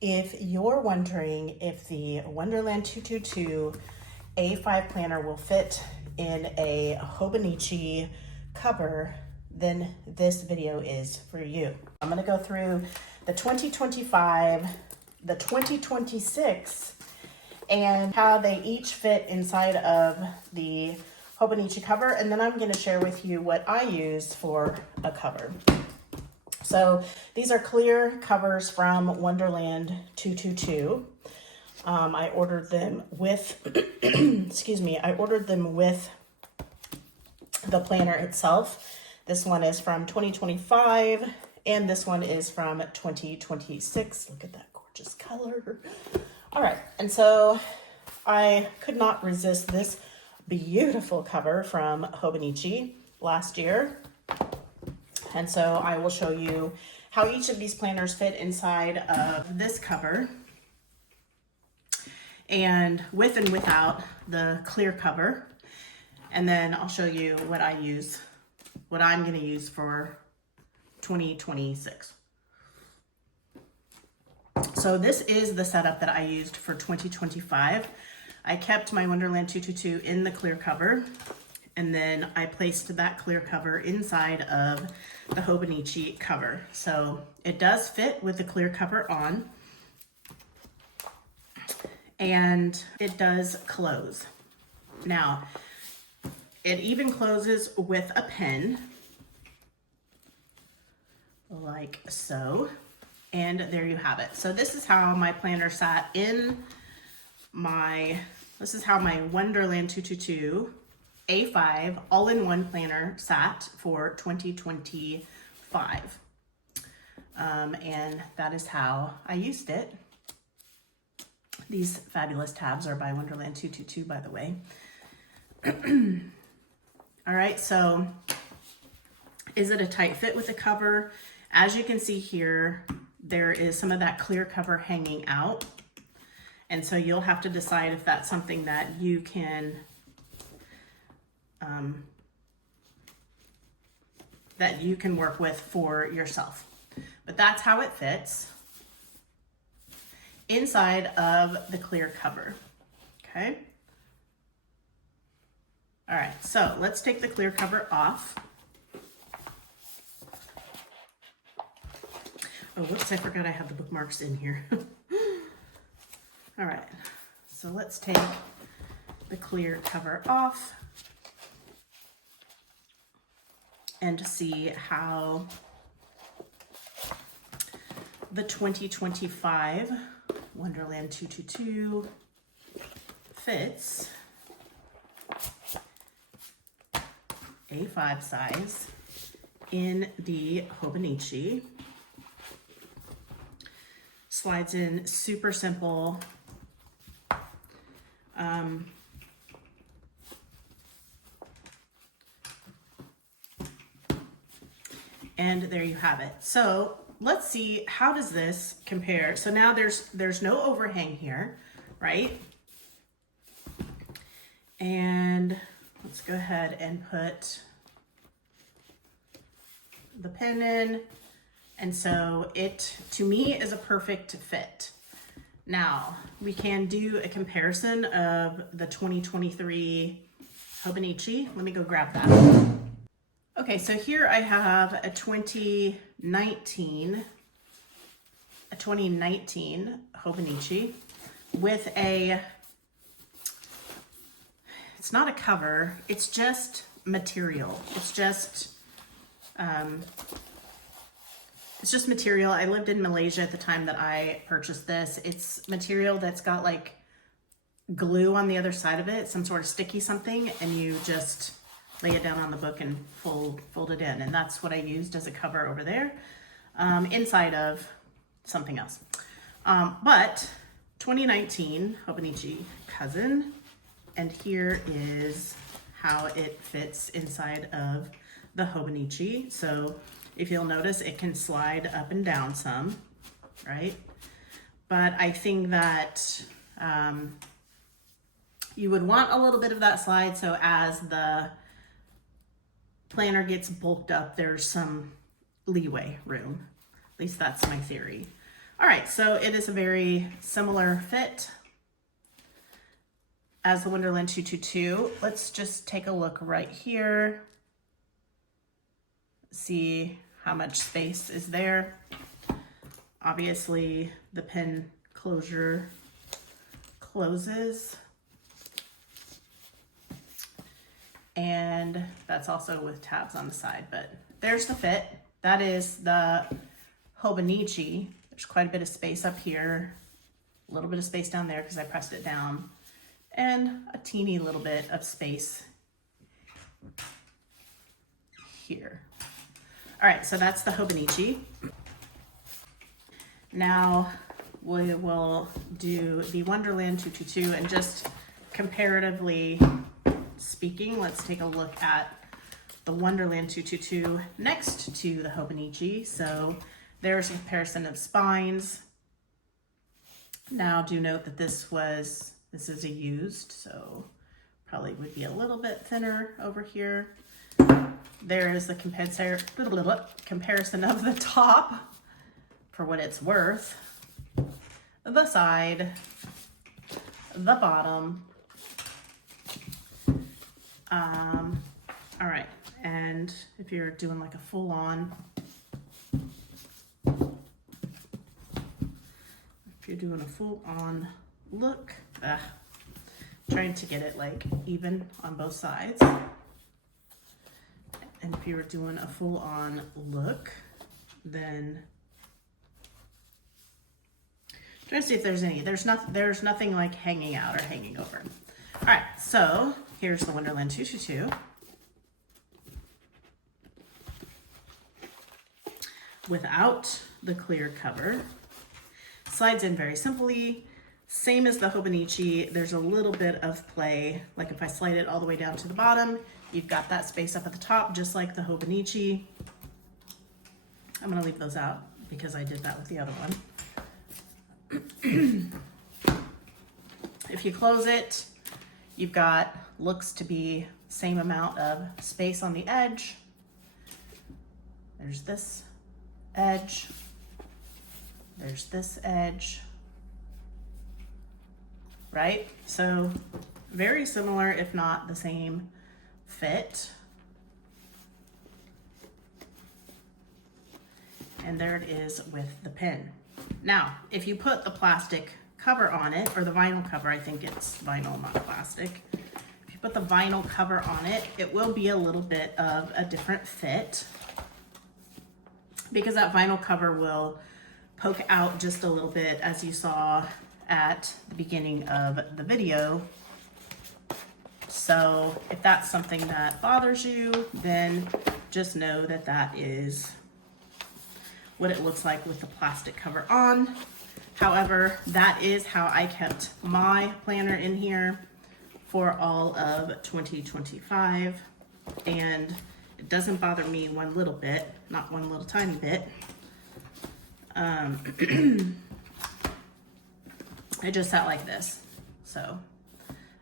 If you're wondering if the Wonderland 222 A5 planner will fit in a Hobonichi cover, then this video is for you. I'm gonna go through the 2025, the 2026, and how they each fit inside of the Hobonichi cover, and then I'm gonna share with you what I use for a cover. So these are clear covers from Wonderland 222. I ordered them with, excuse me, I ordered them with the planner itself. This one is from 2025 and this one is from 2026. Look at that gorgeous color. All right, and so I could not resist this beautiful cover from Hobonichi last year. And so I will show you how each of these planners fit inside of this cover, and with and without the clear cover. And then I'll show you what I use, what I'm going to use for 2026. So this is the setup that I used for 2025. I kept my Wonderland 222 in the clear cover, and then I placed that clear cover inside of the Hobonichi cover. So it does fit with the clear cover on, and it does close. Now, it even closes with a pin, like so, and there you have it. So this is how my planner sat in this is how my Wonderland 222 A5 all-in-one planner sat for 2025. And that is how I used it. These fabulous tabs are by Wonderland 222, by the way. All right, so is it a tight fit with the cover? As you can see here, there is some of that clear cover hanging out. And so you'll have to decide if that's something that you can work with for yourself. But that's how it fits inside of the clear cover. Okay. All right, so let's take the clear cover off. Oh, whoops, I forgot I have the bookmarks in here. All right, so let's take the clear cover off and see how the 2025 Wonderland 222 fits A5 size in the Hobonichi. Slides in super simple. And there you have it. So let's see, how does this compare? So now there's no overhang here, right? And let's go ahead and put the pin in. And so it, to me, is a perfect fit. Now, we can do a comparison of the 2023 Hobonichi. Let me go grab that. Okay, so here I have a 2019 Hobonichi with it's not a cover, it's just material. It's just material. I lived in Malaysia at the time that I purchased this. It's material that's got like glue on the other side of it, some sort of sticky something, and you just lay it down on the book and fold it in. And that's what I used as a cover over there, inside of something else. But 2019 Hobonichi cousin, and here is how it fits inside of the Hobonichi. So if you'll notice, it can slide up and down some, right? But I think that you would want a little bit of that slide, so as the planner gets bulked up, there's some leeway room. At least that's my theory. All right, so it is a very similar fit as the Wonderland 222. Let's just take a look right here. See how much space is there. Obviously, the pin closure closes. And that's also with tabs on the side, but there's the fit. That is the Hobonichi. There's quite a bit of space up here, a little bit of space down there because I pressed it down, and a teeny little bit of space here. All right, so that's the Hobonichi. Now we will do the Wonderland 222, and just comparatively speaking, let's take a look at the Wonderland 222 next to the Hobonichi. So there's a comparison of spines. Now do note that this is a used, so probably would be a little bit thinner over here. There is the comparison of the top for what it's worth, the side, the bottom. All right, and if you're doing like a full-on, look, trying to get it like even on both sides. And if you were doing a full-on look, then trying to see if there's any. There's nothing like hanging out or hanging over. All right, so here's the Wonderland 222 without the clear cover. Slides in very simply, same as the Hobonichi. There's a little bit of play. Like if I slide it all the way down to the bottom, you've got that space up at the top, just like the Hobonichi. I'm gonna leave those out because I did that with the other one. If you close it, you've got, looks to be same amount of space on the edge. There's this edge. There's this edge. Right? So very similar, if not the same fit. And there it is with the pin. Now, if you put the plastic cover on it, or the vinyl cover, I think it's vinyl, not plastic. If you put the vinyl cover on it, it will be a little bit of a different fit because that vinyl cover will poke out just a little bit, as you saw at the beginning of the video. So if that's something that bothers you, then just know that that is what it looks like with the plastic cover on. However, that is how I kept my planner in here for all of 2025. And it doesn't bother me one little bit, not one little tiny bit. It just sat like this. So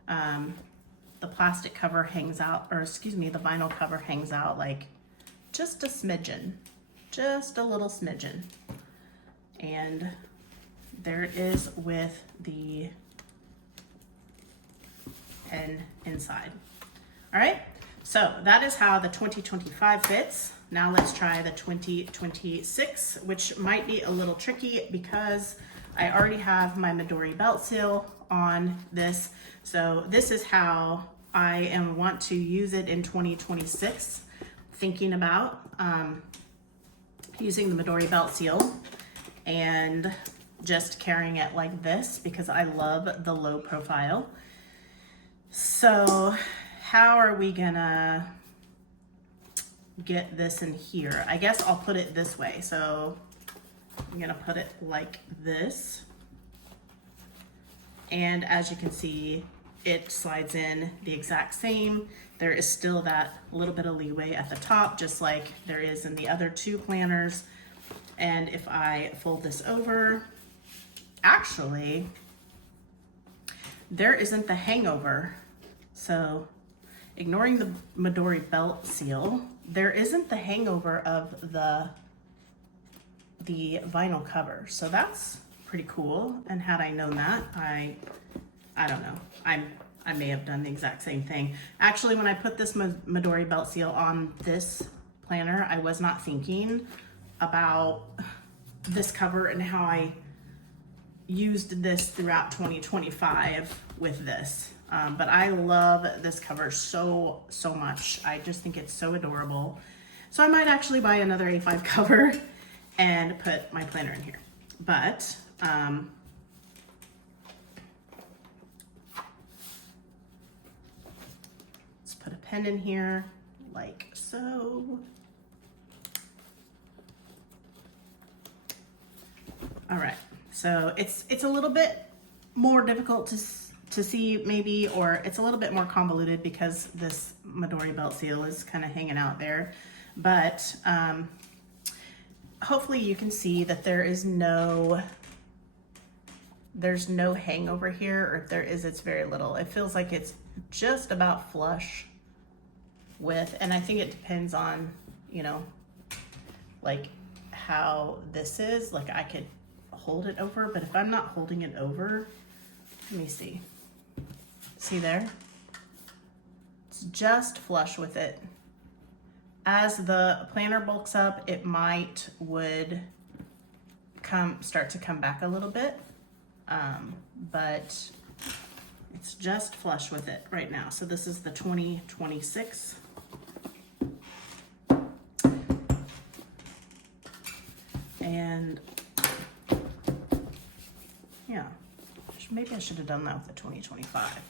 the plastic cover hangs out, or excuse me, the vinyl cover hangs out like just a smidgen, just a little smidgen. And there it is with the pen inside. All right, so that is how the 2025 fits. Now let's try the 2026, which might be a little tricky because I already have my Midori belt seal on this. So this is how I want to use it in 2026, thinking about using the Midori belt seal and just carrying it like this because I love the low profile. So how are we gonna get this in here? I guess I'll put it this way. So I'm gonna put it like this. And as you can see, it slides in the exact same. There is still that little bit of leeway at the top, just like there is in the other two planners. And if I fold this over, actually, there isn't the hangover. So ignoring the Midori belt seal, there isn't the hangover of the the vinyl cover. So that's pretty cool. And had I known that, I don't know. I may have done the exact same thing. Actually, when I put this Midori belt seal on this planner, I was not thinking about this cover and how I used this throughout 2025 with this. But I love this cover so much. I just think it's so adorable. So I might actually buy another A5 cover and put my planner in here. But let's put a pen in here like so. All right, so it's a little bit more difficult to see maybe, or it's a little bit more convoluted because this Midori belt seal is kind of hanging out there. But hopefully you can see that there's no hangover here, or if there is, it's very little. It feels like it's just about flush with, and I think it depends on, you know, like how this is. Like I could hold it over, but if I'm not holding it over, let me see. See there? It's just flush with it. As the planner bulks up, it would start to come back a little bit, but it's just flush with it right now. So this is the 2026. And yeah, maybe I should have done that with the 2025.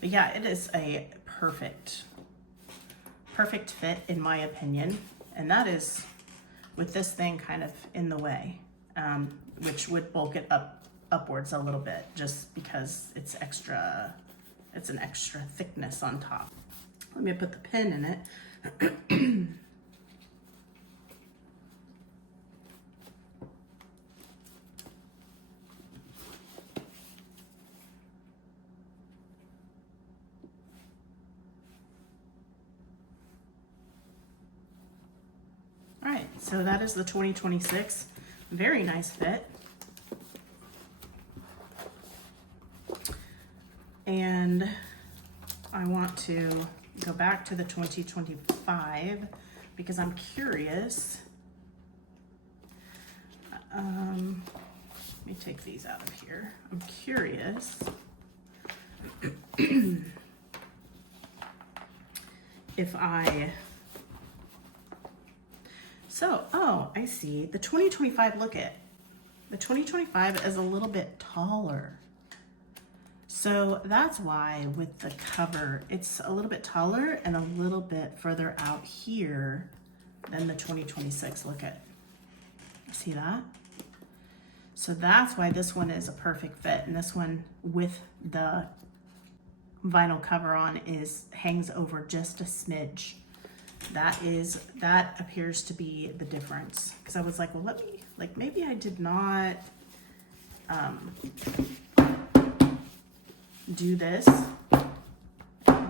But yeah, it is a perfect fit in my opinion. And that is with this thing kind of in the way, which would bulk it upwards a little bit just because it's an extra thickness on top. Let me put the pin in it. All right, so that is the 2026. Very nice fit. And I want to go back to the 2025 because I'm curious. Let me take these out of here. I'm curious if oh, I see. The 2025, look at the 2025 is a little bit taller. So that's why with the cover, it's a little bit taller and a little bit further out here than the 2026. Look at, see that? So that's why this one is a perfect fit. And this one with the vinyl cover on hangs over just a smidge. That appears to be the difference. Because I was like, well, maybe I did not do this,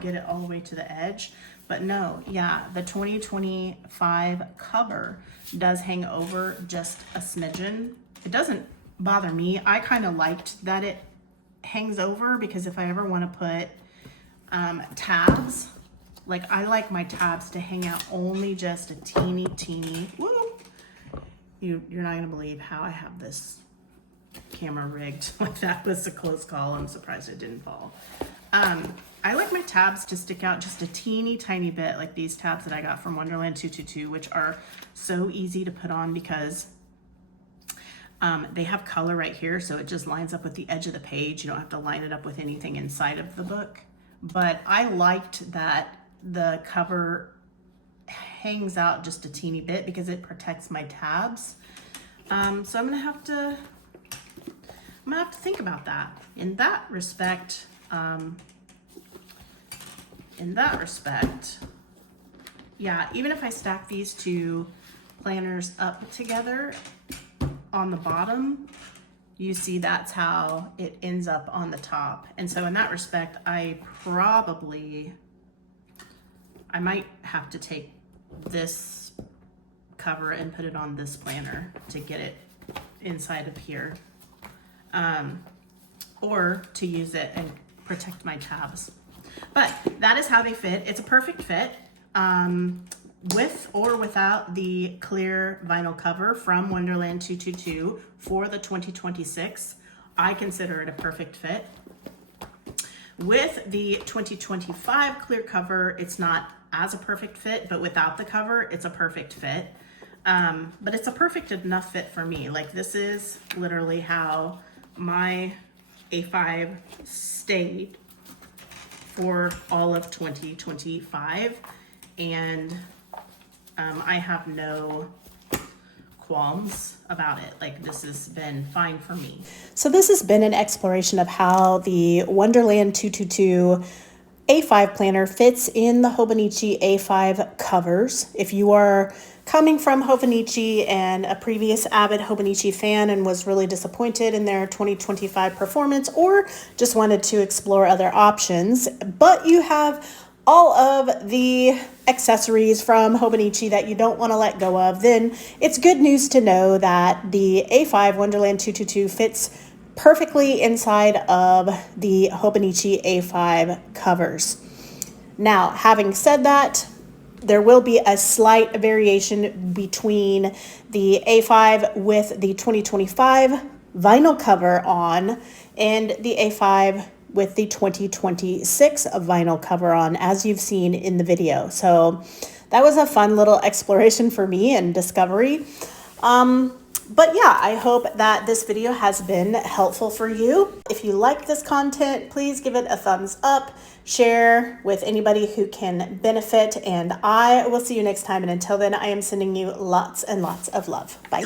get it all the way to the edge. But no, yeah, the 2025 cover does hang over just a smidgen. It doesn't bother me. I kind of liked that it hangs over because if I ever want to put tabs, like I like my tabs to hang out only just a teeny, woo! You're not gonna believe how I have this camera rigged. Like that was a close call. I'm surprised it didn't fall. I like my tabs to stick out just a teeny tiny bit, like these tabs that I got from Wonderland 222, which are so easy to put on because they have color right here, so it just lines up with the edge of the page. You don't have to line it up with anything inside of the book. But I liked that the cover hangs out just a teeny bit because it protects my tabs. So I'm gonna have to think about that. In that respect, yeah, even if I stack these two planners up together on the bottom, you see that's how it ends up on the top. And so in that respect, I might have to take this cover and put it on this planner to get it inside of here. Or to use it and protect my tabs. But that is how they fit. It's a perfect fit. With or without the clear vinyl cover from Wonderland 222 for the 2026, I consider it a perfect fit. With the 2025 clear cover, it's not as a perfect fit, but without the cover, it's a perfect fit. But it's a perfect enough fit for me. Like, this is literally how my A5 stayed for all of 2025, and I have no qualms about it. Like, this has been fine for me. So this has been an exploration of how the Wonderland 222 A5 planner fits in the Hobonichi A5 covers. If you are coming from Hobonichi and a previous avid Hobonichi fan and was really disappointed in their 2025 performance, or just wanted to explore other options, but you have all of the accessories from Hobonichi that you don't want to let go of, then it's good news to know that the A5 Wonderland 222 fits perfectly inside of the Hobonichi A5 covers. Now, having said that, there will be a slight variation between the A5 with the 2025 vinyl cover on and the A5 with the 2026 vinyl cover on, as you've seen in the video. So that was a fun little exploration for me and discovery. But yeah, I hope that this video has been helpful for you. If you like this content, please give it a thumbs up, share with anybody who can benefit, and I will see you next time. And until then, I am sending you lots and lots of love. Bye.